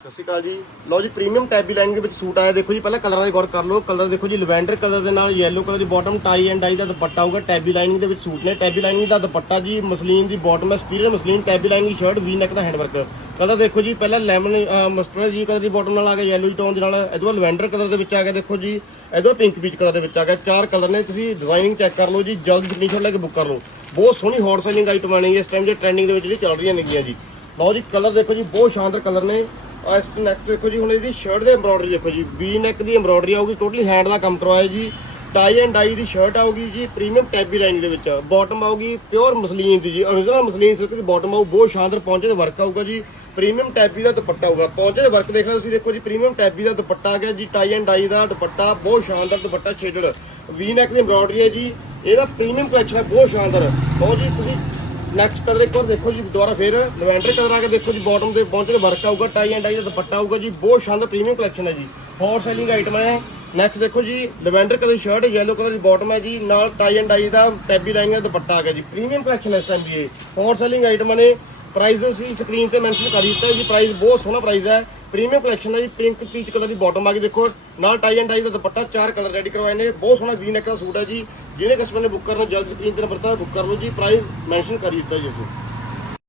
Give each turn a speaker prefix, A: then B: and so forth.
A: ਸਤਿ ਸ਼੍ਰੀ ਅਕਾਲ ਜੀ। ਲਓ ਜੀ ਪ੍ਰੀਮੀਅਮ ਟੈਬੀ ਲਾਈਨ ਦੇ ਵਿੱਚ ਸੂਟ ਆਇਆ। ਦੇਖੋ ਜੀ, ਪਹਿਲਾਂ ਕਲਰਾਂ ਦੀ ਗੌਰ ਕਰ ਲਓ। ਕਲਰ ਦੇਖੋ ਜੀ ਲਵੈਂਡਰ ਕਲਰ ਦੇ ਨਾਲ ਯੈਲੋ ਕਲਰ ਦੀ ਬਾਟਮ ਟਾਈ ਐਂਡ ਡਾਈ ਦਾ ਦੁਪੱਟਾ ਹੋਊਗਾ। ਟੈਬੀ ਲਾਈਨਿੰਗ ਦੇ ਵਿੱਚ ਸੂਟ ਨੇ। ਟੈਬੀ ਲਾਈਨਿੰਗ ਦਾ ਦੁਪੱਟਾ ਜੀ, ਮਸਲੀਨ ਦੀ ਬਾਟਮ ਹੈ superior muslin. Tabby lining shirt V neck ਦਾ ਹੈਂਡ ਵਰਕ ਕਲਰ ਦੇਖੋ ਜੀ, ਪਹਿਲਾਂ ਲੈਮਨ ਮਸਟਰਡ ਜੀ ਕਲਰ ਦੀ ਬਾਟਮ ਨਾਲ ਆ ਗਿਆ ਯੈਲੋ ਟੋਨ ਦੇ ਨਾਲ। ਇਹਦੇ ਬਾਅਦ ਲਵੈਂਡਰ ਕਲਰ ਦੇ ਵਿੱਚ ਆ ਗਿਆ, ਦੇਖੋ ਜੀ। ਇਹਦੇ ਪਿੰਕ ਪੀਚ ਕਲਰ ਦੇ ਵਿੱਚ ਆ ਗਿਆ। ਚਾਰ ਕਲਰ ਨੇ, ਤੁਸੀਂ ਡਿਜ਼ਾਈਨਿੰਗ ਚੈੱਕ ਕਰ ਲਓ ਜੀ। ਜਲਦੀ ਸਕਰੀਨਸ਼ਾਟ ਲੈ ਕੇ ਬੁੱਕ ਕਰ ਲਓ। ਬਹੁਤ ਸੋਹਣੀ ਹੌਟ ਸੈਲਿੰਗ ਆਈਟਮ ਆਣੀ ਇਸ ਟਾਈਮ ਜੇ ਟ੍ਰੈਂਡਿੰਗ ਦੇ ਵਿੱਚ ਜਿਹੜੀ ਚੱਲ ਰਹੀਆਂ ਨੇਗੀਆਂ ਜੀ। ਲਓ ਜੀ ਕਲਰ ਦੇਖੋ ਜੀ, ਬਹੁਤ ਸ਼ਾਨਦਾਰ ਕਲਰ ਨੇ। ਆਹ ਇਸ ਨੈਕ ਦੇਖੋ ਜੀ, ਹੁਣ ਇਹਦੀ ਸ਼ਰਟ ਦੇ ਐਮਬ੍ਰੋਇਡਰੀ ਦੇਖੋ ਜੀ। ਵੀ ਨੈਕ ਦੀ ਐਮਬ੍ਰੋਇਡਰੀ ਆਊਗੀ ਟੋਟਲੀ ਹੈਂਡ ਦਾ ਕੰਮ ਕਰਵਾਇਆ ਜੀ। ਟਾਈ ਐਂਡ ਡਾਈ ਦੀ ਸ਼ਰਟ ਆਊਗੀ ਜੀ ਪ੍ਰੀਮੀਅਮ ਟੈਬੀ ਲਾਈਨ ਦੇ ਵਿੱਚ। ਬਾਟਮ ਆਊਗੀ ਪਿਓਰ ਮਸਲੀਨ ਦੀ ਜੀ origignal ਮਸਲੀਨ ਸਿਲਕ ਦੀ ਬਾਟਮ ਆਊ, ਬਹੁਤ ਸ਼ਾਨਦਾਰ ਪਹੁੰਚੇ ਦਾ ਵਰਕ ਆਊਗਾ ਜੀ। ਪ੍ਰੀਮੀਅਮ ਟੈਬੀ ਦਾ ਦੁਪੱਟਾ ਆਊਗਾ। ਪਹੁੰਚੇ ਦੇ ਵਰਕ ਦੇਖ ਲਓ ਤੁਸੀਂ, ਦੇਖੋ ਜੀ ਪ੍ਰੀਮੀਅਮ ਟੈਬੀ ਦਾ ਦੁਪੱਟਾ ਆ ਗਿਆ ਜੀ ਟਾਈ ਐਂਡ ਡਾਈ ਦਾ ਦੁਪੱਟਾ, ਬਹੁਤ ਸ਼ਾਨਦਾਰ ਦੁਪੱਟਾ ਸ਼ੇਡਡ ਵੀ ਨੈਕ ਦੀ ਐਮਬ੍ਰੋਇਡਰੀ ਹੈ ਜੀ, ਇਹਦਾ ਪ੍ਰੀਮੀਅਮ ਕਲੈਕਸ਼ਨ ਹੈ, ਬਹੁਤ ਸ਼ਾਨਦਾਰ। ਬਹੁਤ ਜੀ, ਤੁਸੀਂ ਨੈਕਸਟ ਕਲਰ ਇੱਕ ਹੋਰ ਦੇਖੋ ਜੀ ਦੁਬਾਰਾ ਫੇਰ ਲਵੈਂਡਰ ਕਲਰ ਆ ਕੇ ਦੇਖੋ ਜੀ ਬਾਟਮ 'ਤੇ ਪਹੁੰਚ ਦੇ ਵਰਕ ਆਊਗਾ ਟਾਈ ਐਂਡ ਡਾਈ ਦਾ ਦੁਪੱਟਾ ਆਊਗਾ ਜੀ। ਬਹੁਤ ਸ਼ਾਨਦਾਰ ਪ੍ਰੀਮੀਅਮ ਕਲੈਕਸ਼ਨ ਹੈ ਜੀ। ਹੌਟ ਸੈਲਿੰਗ ਆਈਟਮ ਹੈ। ਨੈਕਸਟ ਦੇਖੋ ਜੀ, lavender colour shirt yellow colour ਦੀ ਬਾਟਮ ਹੈ ਜੀ। ਨਾਲ ਟਾਈ ਐਂਡ ਡਾਈ ਦਾ ਟੈਬੀ ਲਾਈਨ ਦਾ ਦੁਪੱਟਾ ਆ ਗਿਆ ਜੀ। ਪ੍ਰੀਮੀਅਮ ਕਲੈਕਸ਼ਨ ਇਸ ਟਾਈਮ ਦੀ ਇਹ। ਹੌਟ ਸੈਲਿੰਗ ਆਈਟਮਾਂ ਨੇ ਪ੍ਰਾਈਸ ਅਸੀਂ ਸਕਰੀਨ ਤੇ ਮੈਂਸ਼ਨ ਕਰ ਦਿੱਤਾ ਜੀ। ਪ੍ਰਾਈਸ ਬਹੁਤ ਸੋਹਣਾ ਪ੍ਰਾਈਸ ਹੈ। ਪ੍ਰੀਮੀਅਮ ਕਲੈਕਸ਼ਨ ਹੈ ਜੀ, ਪਿੰਕ, ਪੀਚ ਕਲਰ ਦੀ ਬਾਟਮ ਆ ਗਈ, ਦੇਖੋ। ਨਾਲ ਟਾਈ ਐਂਡ ਟਾਈ ਦਾ ਦੁਪੱਟਾ, ਚਾਰ ਕਲਰ ਰੈਡੀ ਕਰਵਾਏ ਨੇ। ਬਹੁਤ ਸੋਹਣਾ ਵੀ ਨੈਕ ਦਾ ਸੂਟ ਹੈ ਜੀ। ਜਿਹੜੇ ਕਸਟਮਰ ਨੇ ਬੁੱਕ ਕਰਨਾ, ਜਲਦ ਸਕਰੀਨ ਤੇ ਨੰਬਰ ਤੇ ਬੁੱਕ ਕਰ ਲਓ ਜੀ। ਪ੍ਰਾਈਸ ਮੈਂਸ਼ਨ ਕਰ ਦਿੱਤਾ ਜੀ ਅਸੀਂ।